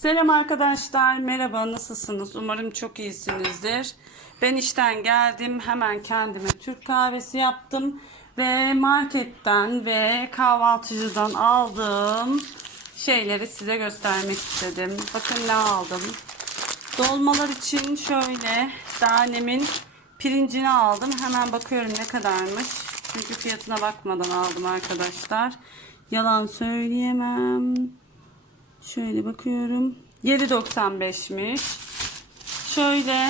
Selam arkadaşlar, merhaba nasılsınız? Umarım çok iyisinizdir. Ben işten geldim, hemen kendime Türk kahvesi yaptım ve marketten ve kahvaltıcıdan aldığım şeyleri size göstermek istedim. Bakın ne aldım. Dolmalar için şöyle danemin pirincini aldım. Hemen bakıyorum ne kadarmış. Çünkü fiyatına bakmadan aldım arkadaşlar. Yalan söyleyemem. Şöyle bakıyorum. 7.95'miş. Şöyle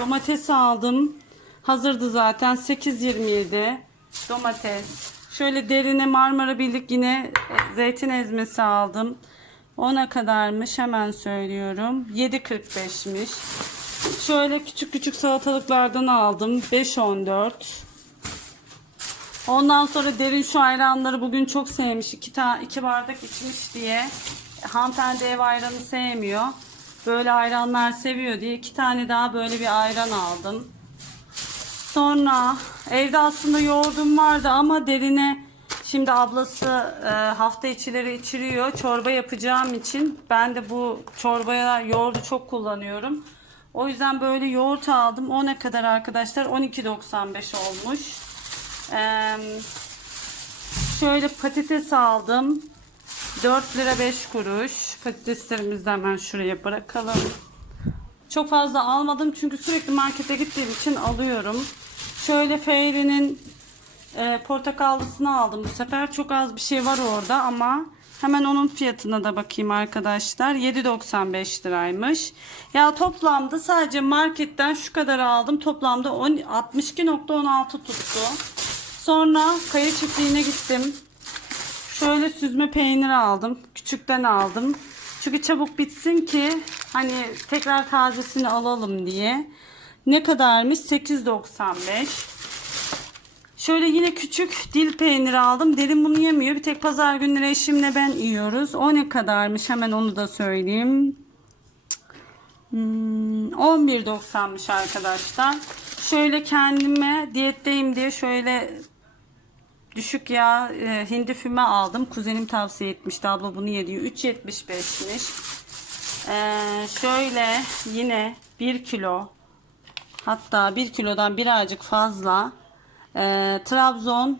domates aldım. Hazırdı zaten. 8.27 domates. Şöyle derine Marmara Birlik yine zeytin ezmesi aldım. Ona kadarmış hemen söylüyorum. 7.45'miş. Şöyle küçük küçük salatalıklardan aldım. 5.14. Ondan sonra derin şu ayranları bugün çok sevmiş. İki, ta, iki bardak içmiş diye. Hanımefendi ev ayranı sevmiyor. Böyle ayranlar seviyor diye iki tane daha böyle bir ayran aldım. Sonra evde aslında yoğurdum vardı ama derine şimdi ablası e, hafta içileri içiriyor. Çorba yapacağım için ben de bu çorbaya yoğurdu çok kullanıyorum. O yüzden böyle yoğurt aldım. O ne kadar arkadaşlar? 12.95 olmuş. Ee, şöyle patates aldım. 4 lira 5 kuruş. Patateslerimizi de hemen şuraya bırakalım. Çok fazla almadım çünkü sürekli markete gittiğim için alıyorum. Şöyle Fairy'nin e, portakallısını aldım bu sefer. Çok az bir şey var orada ama hemen onun fiyatına da bakayım arkadaşlar. 7.95 liraymış. Ya toplamda sadece marketten şu kadar aldım. Toplamda 10 62.16 tuttu. Sonra kaya çiftliğine gittim. Şöyle süzme peynir aldım. Küçükten aldım. Çünkü çabuk bitsin ki hani tekrar tazesini alalım diye. Ne kadarmış? 8.95. Şöyle yine küçük dil peyniri aldım. Derin bunu yemiyor. Bir tek pazar günleri eşimle ben yiyoruz. O ne kadarmış? Hemen onu da söyleyeyim. Hmm, 11.90'mış arkadaşlar. Şöyle kendime diyetteyim diye şöyle düşük yağ e, hindi füme aldım. Kuzenim tavsiye etmişti. Abla bunu ye diyor. 3.75'miş. Ee, şöyle yine 1 kilo hatta 1 kilodan birazcık fazla e, Trabzon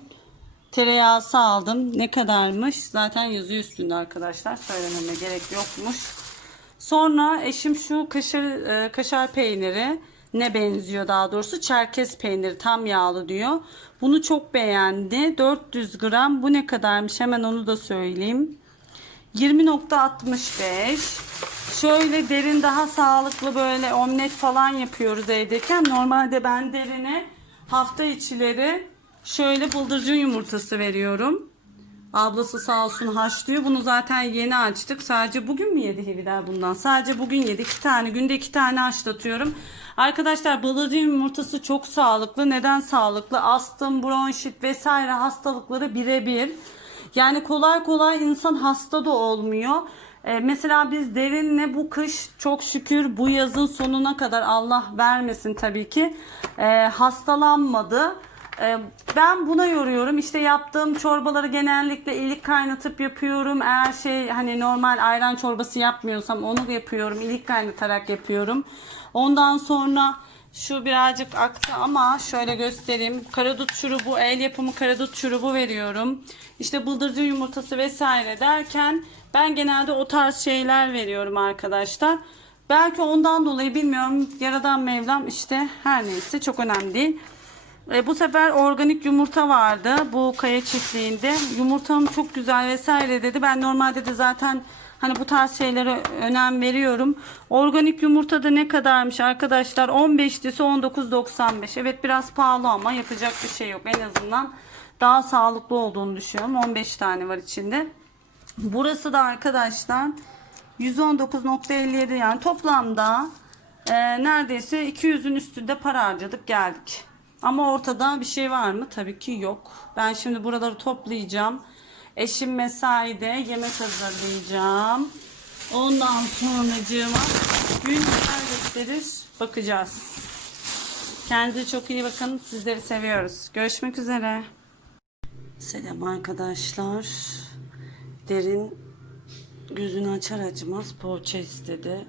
tereyağısı aldım. Ne kadarmış? Zaten yazıyor üstünde arkadaşlar. Söylememe gerek yokmuş. Sonra eşim şu kaşar, e, kaşar peyniri ne benziyor daha doğrusu çerkez peyniri tam yağlı diyor. Bunu çok beğendi. 400 gram bu ne kadarmış hemen onu da söyleyeyim. 20.65 Şöyle derin daha sağlıklı böyle omlet falan yapıyoruz evdeyken. Normalde ben derine hafta içileri şöyle bıldırcın yumurtası veriyorum. Ablası sağ olsun haşlıyor. Bunu zaten yeni açtık. Sadece bugün mü yedi Hiviler bundan? Sadece bugün yedi. iki tane. Günde iki tane haşlatıyorum. Arkadaşlar bıldırcın yumurtası çok sağlıklı. Neden sağlıklı? Astım, bronşit vesaire hastalıkları birebir. Yani kolay kolay insan hasta da olmuyor. Ee, mesela biz derinle bu kış çok şükür bu yazın sonuna kadar Allah vermesin tabii ki e, hastalanmadı. Ee, Ben buna yoruyorum. İşte yaptığım çorbaları genellikle ilik kaynatıp yapıyorum. Eğer şey hani normal ayran çorbası yapmıyorsam onu yapıyorum. İlik kaynatarak yapıyorum. Ondan sonra şu birazcık aktı ama şöyle göstereyim. Karadut şurubu, el yapımı karadut şurubu veriyorum. İşte bıldırcın yumurtası vesaire derken ben genelde o tarz şeyler veriyorum arkadaşlar. Belki ondan dolayı bilmiyorum. Yaradan Mevlam işte her neyse çok önemli değil. E, bu sefer organik yumurta vardı bu kaya çiftliğinde. Yumurtam çok güzel vesaire dedi. Ben normalde de zaten hani bu tarz şeylere önem veriyorum. Organik yumurta da ne kadarmış arkadaşlar? 15 lirası 19.95. Evet biraz pahalı ama yapacak bir şey yok. En azından daha sağlıklı olduğunu düşünüyorum. 15 tane var içinde. Burası da arkadaşlar 119.57 yani toplamda e, neredeyse 200'ün üstünde para harcadık geldik. Ama ortada bir şey var mı? Tabii ki yok. Ben şimdi buraları toplayacağım. Eşim mesaide yemek hazırlayacağım. Ondan sonracığıma gün neler gösterir bakacağız. Kendinize çok iyi bakın. Sizleri seviyoruz. Görüşmek üzere. Selam arkadaşlar. Derin gözünü açar açmaz poğaça istedi.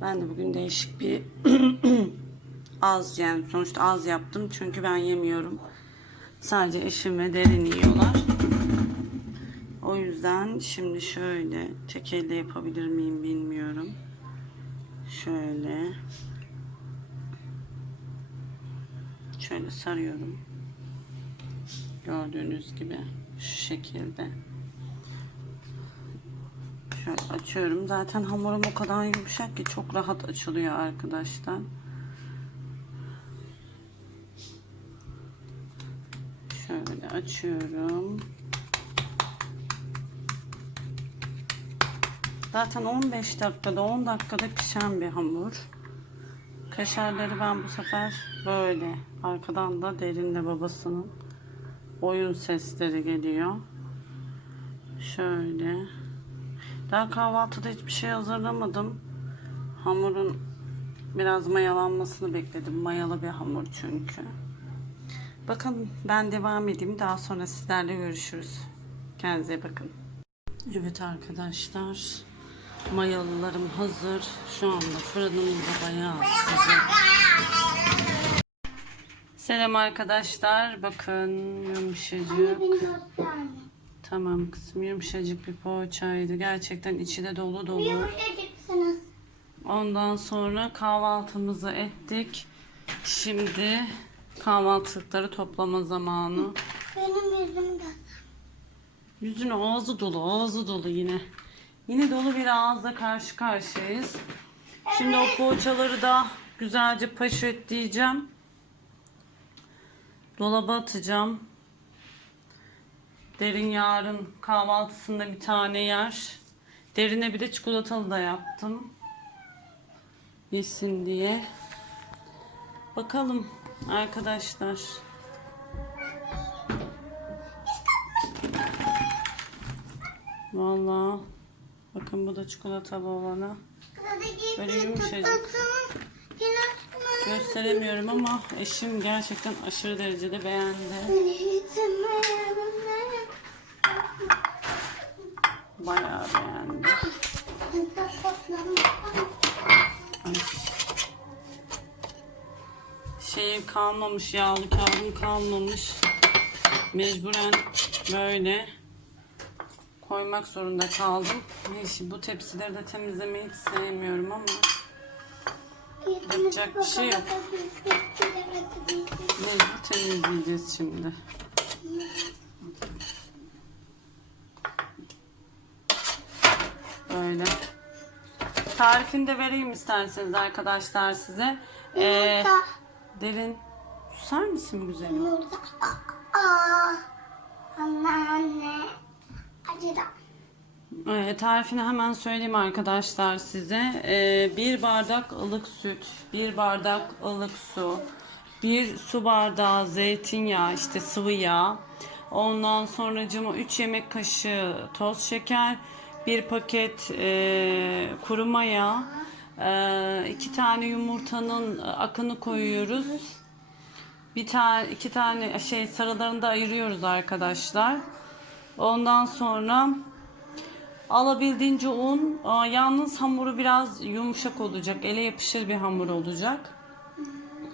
Ben de bugün değişik bir az yani sonuçta az yaptım çünkü ben yemiyorum. Sadece eşim ve derin yiyorlar. O yüzden şimdi şöyle tek elde yapabilir miyim bilmiyorum. Şöyle şöyle sarıyorum. Gördüğünüz gibi şu şekilde. Şöyle açıyorum. Zaten hamurum o kadar yumuşak ki çok rahat açılıyor arkadaşlar. Şöyle açıyorum. Zaten 15 dakikada 10 dakikada pişen bir hamur. Kaşarları ben bu sefer böyle arkadan da derinle babasının oyun sesleri geliyor. Şöyle. Daha kahvaltıda hiçbir şey hazırlamadım. Hamurun biraz mayalanmasını bekledim. Mayalı bir hamur çünkü. Bakın ben devam edeyim. Daha sonra sizlerle görüşürüz. Kendinize bakın. Evet arkadaşlar. Mayalılarım hazır. Şu anda fırınımda bayağı sıcak. Selam arkadaşlar. Bakın yumuşacık. Tamam kızım yumuşacık bir poğaçaydı. Gerçekten içi de dolu dolu. Ondan sonra kahvaltımızı ettik. Şimdi kahvaltılıkları toplama zamanı. Benim yüzüm de. Yüzüne ağzı dolu, ağzı dolu yine. Yine dolu bir ağızla karşı karşıyayız. Şimdi o poğaçaları da güzelce paşetleyeceğim. Dolaba atacağım. Derin yarın kahvaltısında bir tane yer. Derine bir de çikolatalı da yaptım. Yesin diye. Bakalım arkadaşlar. Vallahi bakın bu da çikolatalı olana. Böyle yumuşacık. Gösteremiyorum ama eşim gerçekten aşırı derecede beğendi. Bayağı beğendi. Ay. Şeyim kalmamış, yağlı kağıdım kalmamış. Mecburen böyle koymak zorunda kaldım. Neyse bu tepsileri de temizlemeyi hiç sevmiyorum ama Yapacak bir şey yok. mecbur temizleyeceğiz şimdi. Böyle. Tarifini de vereyim isterseniz arkadaşlar size. Ee, derin susar mısın güzelim? Aa, anneanne. Evet, tarifini hemen söyleyeyim arkadaşlar size. Ee, bir bardak ılık süt, bir bardak ılık su, bir su bardağı zeytinyağı, işte sıvı yağ. Ondan sonra cıma 3 yemek kaşığı toz şeker, bir paket e, kuru maya, e, iki tane yumurtanın akını koyuyoruz. Bir tane, iki tane şey sarılarını da ayırıyoruz arkadaşlar. Ondan sonra Alabildiğince un. Yalnız hamuru biraz yumuşak olacak. Ele yapışır bir hamur olacak.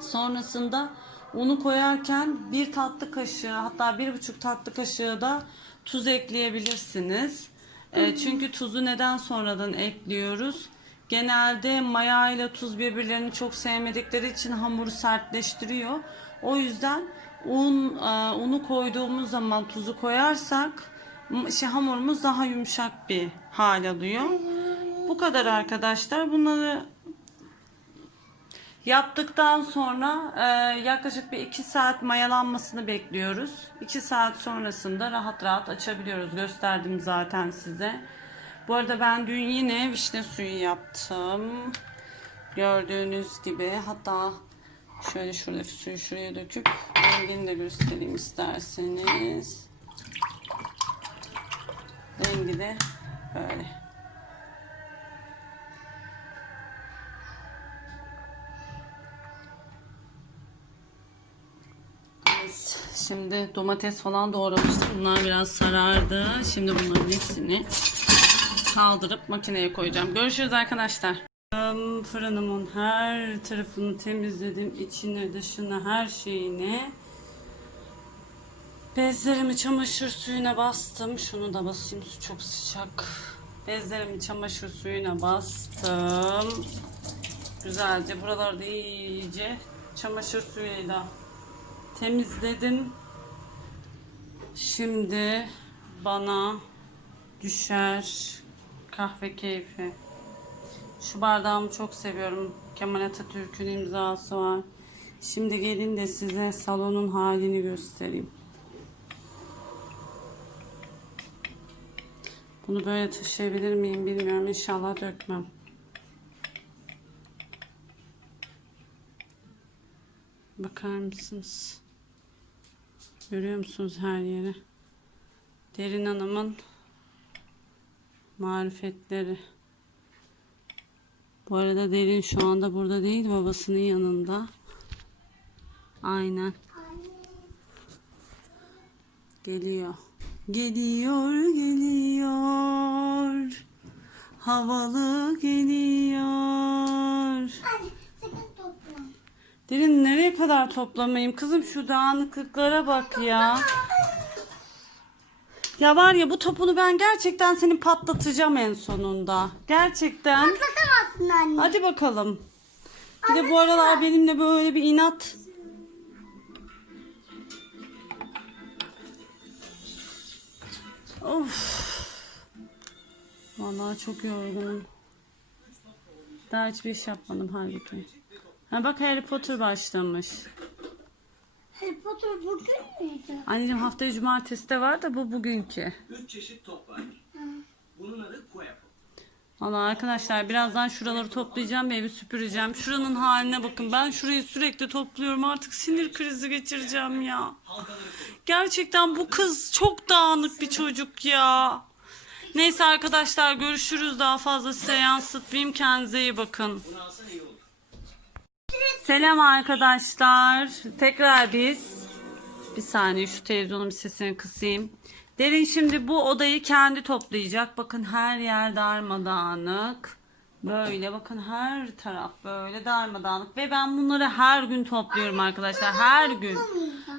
Sonrasında unu koyarken bir tatlı kaşığı hatta bir buçuk tatlı kaşığı da tuz ekleyebilirsiniz. E, çünkü tuzu neden sonradan ekliyoruz? Genelde maya ile tuz birbirlerini çok sevmedikleri için hamuru sertleştiriyor. O yüzden un e, unu koyduğumuz zaman tuzu koyarsak şey hamurumuz daha yumuşak bir hal alıyor. Bu kadar arkadaşlar. Bunları yaptıktan sonra e, yaklaşık bir 2 saat mayalanmasını bekliyoruz. 2 saat sonrasında rahat rahat açabiliyoruz. Gösterdim zaten size. Bu arada ben dün yine vişne suyu yaptım. Gördüğünüz gibi hatta şöyle şurada suyu şuraya döküp rengini de göstereyim isterseniz. Rengi de böyle. Evet, Şimdi domates falan doğramıştım. Bunlar biraz sarardı. Şimdi bunların hepsini kaldırıp makineye koyacağım. Görüşürüz arkadaşlar. Fırınımın her tarafını temizledim. İçine, dışına, her şeyini. Bezlerimi çamaşır suyuna bastım. Şunu da basayım. Su çok sıcak. Bezlerimi çamaşır suyuna bastım. Güzelce buraları da iyice çamaşır suyuyla temizledim. Şimdi bana düşer kahve keyfi. Şu bardağımı çok seviyorum. Kemal Atatürk'ün imzası var. Şimdi gelin de size salonun halini göstereyim. Bunu böyle taşıyabilir miyim bilmiyorum. İnşallah dökmem. Bakar mısınız? Görüyor musunuz her yeri? Derin Hanım'ın marifetleri. Bu arada Derin şu anda burada değil, babasının yanında. Aynen. Geliyor. Geliyor, geliyor. Havalı geliyor. Derin nereye kadar toplamayayım? Kızım şu dağınıklıklara bak ya. Ya var ya bu topunu ben gerçekten seni patlatacağım en sonunda. Gerçekten. Patlatamazsın anne. Hadi bakalım. Bir de bu aralar benimle böyle bir inat. Of. Vallahi çok yorgunum. Daha hiçbir iş yapmadım halbuki. Ha bak Harry Potter başlamış. Harry Potter bugün müydü? Anneciğim haftaya cumartesi de var da bu bugünkü. Üç çeşit top var. Bunun adı Kuepo. Valla arkadaşlar birazdan şuraları toplayacağım ve evi süpüreceğim. Şuranın haline bakın. Ben şurayı sürekli topluyorum. Artık sinir krizi geçireceğim ya. Gerçekten bu kız çok dağınık bir çocuk ya. Neyse arkadaşlar görüşürüz. Daha fazla size yansıtmayayım. Kendinize iyi bakın. Selam arkadaşlar. Tekrar biz. Bir saniye şu televizyonun sesini kısayım. Derin şimdi bu odayı kendi toplayacak. Bakın her yer darmadağınık. Böyle bakın her taraf böyle darmadağınık. Ve ben bunları her gün topluyorum arkadaşlar. Her gün.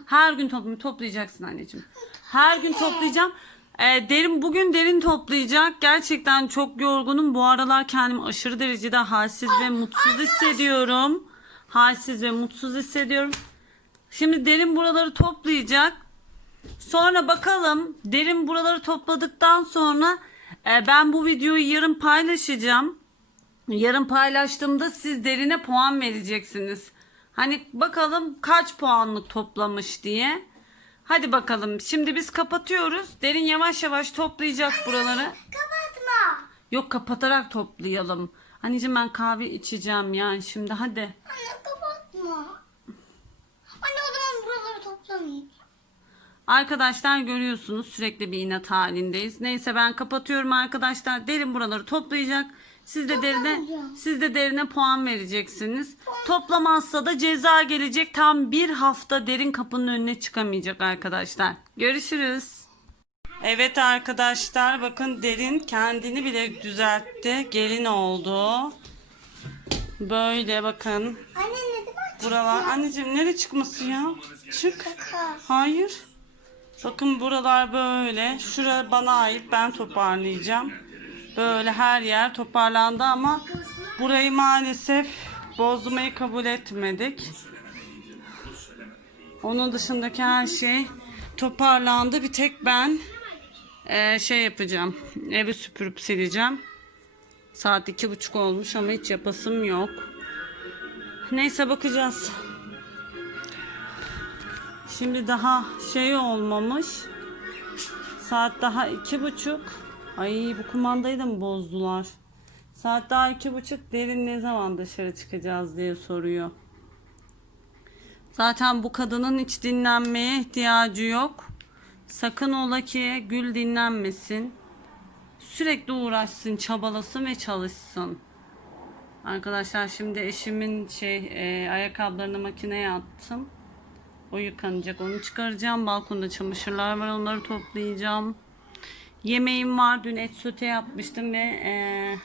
Her gün topluyorum. Toplayacaksın anneciğim. Her gün toplayacağım. Ee, derin bugün derin toplayacak. Gerçekten çok yorgunum. Bu aralar kendimi aşırı derecede halsiz ve mutsuz hissediyorum. Halsiz ve mutsuz hissediyorum. Şimdi derin buraları toplayacak. Sonra bakalım derin buraları topladıktan sonra e, ben bu videoyu yarın paylaşacağım. Yarın paylaştığımda siz derine puan vereceksiniz. Hani bakalım kaç puanlık toplamış diye. Hadi bakalım. Şimdi biz kapatıyoruz. Derin yavaş yavaş toplayacak buraları. Kapatma. Yok kapatarak toplayalım. Anneciğim ben kahve içeceğim yani şimdi hadi. Anne kapatma. Anne o zaman buraları toplamayayım. Arkadaşlar görüyorsunuz sürekli bir inat halindeyiz. Neyse ben kapatıyorum arkadaşlar. Derin buraları toplayacak. Siz de derine siz de derine puan vereceksiniz. Toplamazsa da ceza gelecek. Tam bir hafta derin kapının önüne çıkamayacak arkadaşlar. Görüşürüz. Evet arkadaşlar bakın derin kendini bile düzeltti. Gelin oldu. Böyle bakın. Anne ne Buralar anneciğim nereye çıkması ya? Çık. Hayır. Bakın buralar böyle. Şura bana ait. Ben toparlayacağım. Böyle her yer toparlandı ama burayı maalesef bozmayı kabul etmedik. Onun dışındaki her şey toparlandı. Bir tek ben eee, şey yapacağım. Evi süpürüp sileceğim. Saat iki buçuk olmuş ama hiç yapasım yok. Neyse bakacağız. Şimdi daha şey olmamış. Saat daha iki buçuk. Ay bu kumandayı da mı bozdular? Saat daha iki buçuk. Derin ne zaman dışarı çıkacağız diye soruyor. Zaten bu kadının hiç dinlenmeye ihtiyacı yok. Sakın ola ki Gül dinlenmesin. Sürekli uğraşsın, çabalasın ve çalışsın. Arkadaşlar şimdi eşimin şey e, ayakkabılarını makineye attım. O yıkanacak. Onu çıkaracağım. Balkonda çamaşırlar var. Onları toplayacağım. Yemeğim var. Dün et sote yapmıştım ve eee,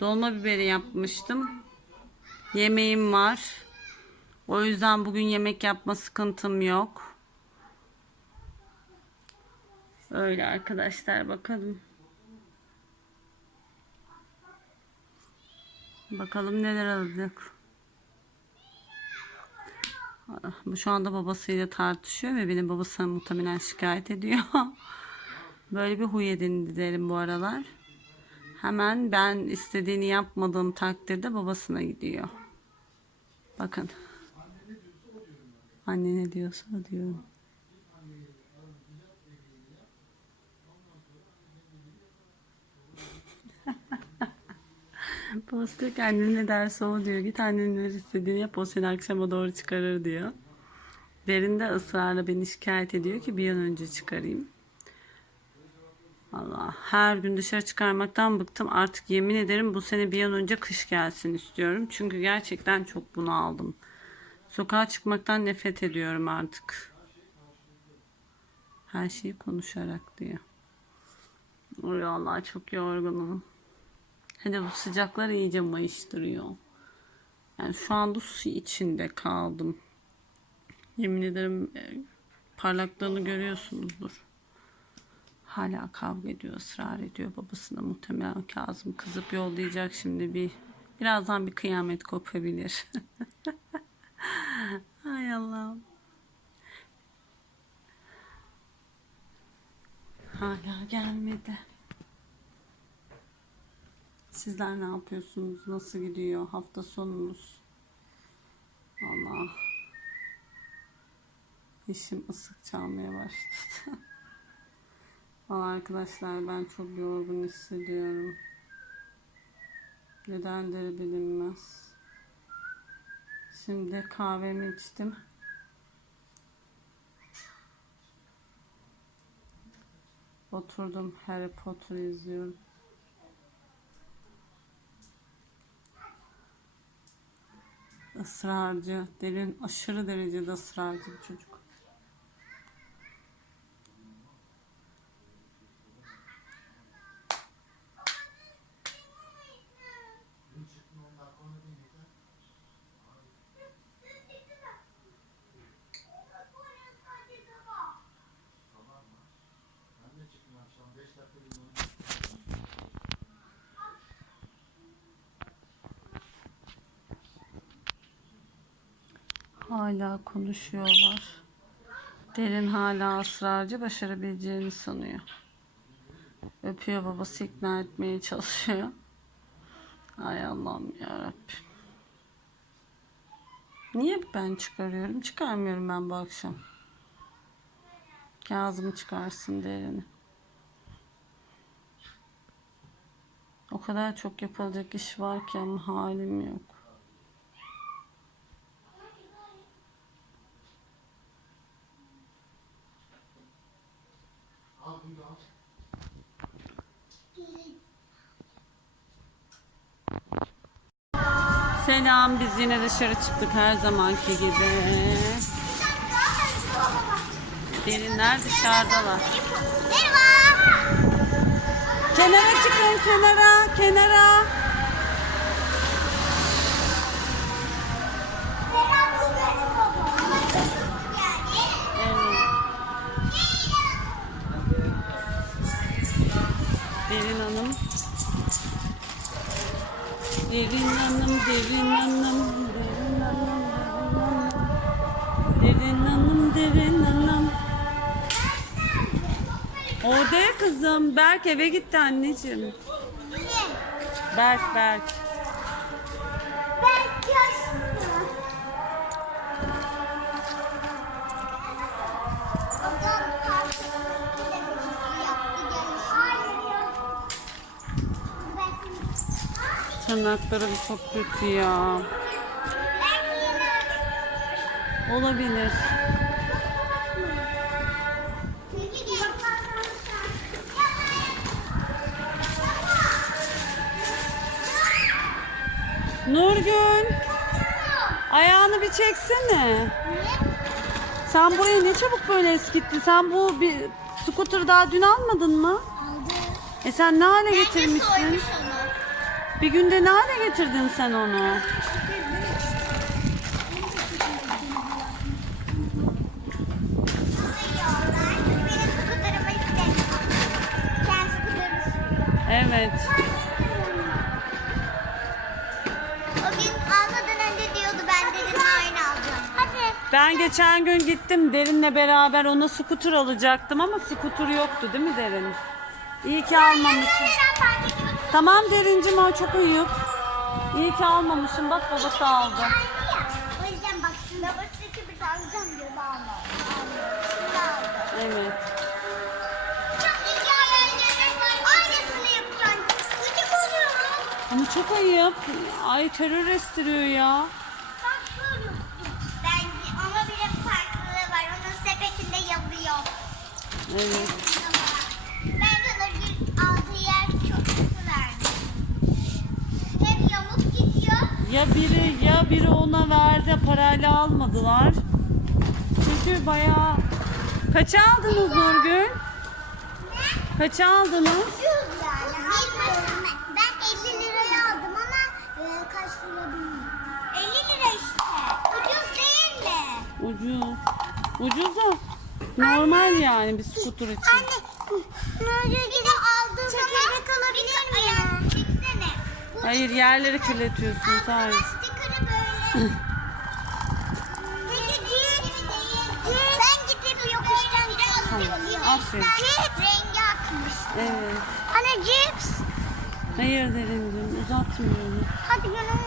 dolma biberi yapmıştım. Yemeğim var. O yüzden bugün yemek yapma sıkıntım yok. Öyle arkadaşlar bakalım. Bakalım neler alacak. Ah, şu anda babasıyla tartışıyor ve beni babasına muhtemelen şikayet ediyor. Böyle bir huy edindi derim bu aralar. Hemen ben istediğini yapmadığım takdirde babasına gidiyor. Bakın. Anne ne diyorsa o diyor. Babası diyor ki annen ne derse o diyor. Git annenin her istediğini yap o seni akşama doğru çıkarır diyor. Derin de ısrarla beni şikayet ediyor ki bir an önce çıkarayım. Allah her gün dışarı çıkarmaktan bıktım. Artık yemin ederim bu sene bir an önce kış gelsin istiyorum. Çünkü gerçekten çok bunaldım. Sokağa çıkmaktan nefret ediyorum artık. Her şeyi konuşarak diyor. Oy Allah çok yorgunum. Hadi bu sıcaklar iyice mayıştırıyor. Yani şu anda su içinde kaldım. Yemin ederim e, parlaklığını görüyorsunuzdur. Hala kavga ediyor, ısrar ediyor babasına. Muhtemelen Kazım kızıp yollayacak şimdi bir. Birazdan bir kıyamet kopabilir. Ay Allah'ım. Hala gelmedi. Sizler ne yapıyorsunuz? Nasıl gidiyor hafta sonunuz? Allah. İşim ısık çalmaya başladı. Valla arkadaşlar ben çok yorgun hissediyorum. Nedenleri bilinmez. Şimdi kahvemi içtim. Oturdum Harry Potter izliyorum. Israrcı, derin aşırı derecede ısrarcı bir çocuk. Hala konuşuyorlar. Derin hala ısrarcı başarabileceğini sanıyor. Öpüyor babası ikna etmeye çalışıyor. Ay Allah'ım yarabbim. Niye ben çıkarıyorum? Çıkarmıyorum ben bu akşam. Kazım çıkarsın derini. O kadar çok yapılacak iş var ki ama halim yok. Selam biz yine dışarı çıktık her zamanki gibi. Derinler dışarıdalar. Merhaba. Kenara çıkın kenara kenara. Derin Hanım, Derin Hanım, Derin Hanım, Derin Hanım. Orada ya kızım. Berk eve gitti anneciğim. Berk, Berk. Ben Tırnaklarım çok kötü ya. Olabilir. Nurgül. Ayağını bir çeksene. Sen burayı ne çabuk böyle eskittin? Sen bu bir scooter daha dün almadın mı? E sen ne hale Bence getirmişsin? Bir günde ne hale getirdin sen onu? Evet. O gün almadan önce diyordu ben dedim aynı alacağım. Hadi. Ben geçen gün gittim Derin'le beraber ona skuter alacaktım ama skuter yoktu değil mi Derin? İyi ki almamışım. Tamam Derincim o çok ayıp. İyi ki almamışım bak babası aldı. O yüzden bak şimdi babası iki bir tane alacağım diyor bana. Şimdi aldı. Evet. Çok güzel Aynısını yapacaksın. Gıcık oluyorum. Ama çok ayıp. Ay terör estiriyor ya. Bak böyle. Ben ama bir farklılığı var. Onun sepetinde yazıyor. Evet. Ben sana bir aldığı yer çok güzel. Hem yamuk gidiyor. Ya biri ona verdi parayla almadılar. Çünkü bayağı... Kaça aldınız Nurgül? Kaça aldınız? Ben, ben 50 liraya aldım ama e, kaç lira bilmiyorum. 50 lira işte. Ucuz değil mi? Ucuz. Ucuz da normal yani bir skuter için. Anne, nereye gidip aldığın zaman kalabilir mi? Çeksene. Bu Hayır yerleri kirletiyorsun Altına sadece. stikeri böyle. Peki cips? Ben gidip yokuştan aferin. rengi akmış. Evet. Anne cips. Hayır derincim uzatmıyorum. Hadi neden?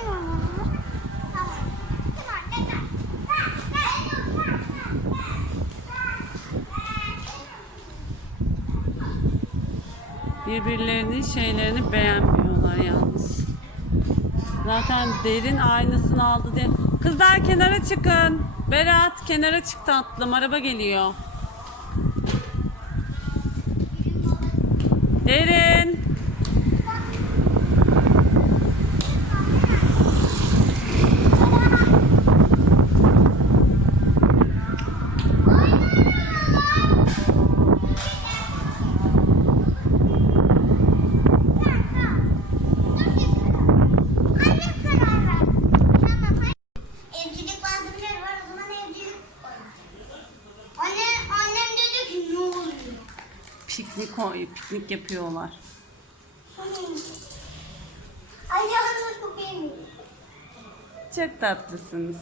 Birbirlerinin şeylerini beğenmiyorlar yalnız. Zaten derin aynısını aldı diye. Kızlar kenara çıkın. Berat kenara çık tatlım. Araba geliyor. Derin. Annem karar versin. Tamam hadi. Evcilik malzemeleri var o zaman evcilik Anne, annem dedi ki ne oluyor? Piknik oy, piknik yapıyorlar. Çok tatlısınız.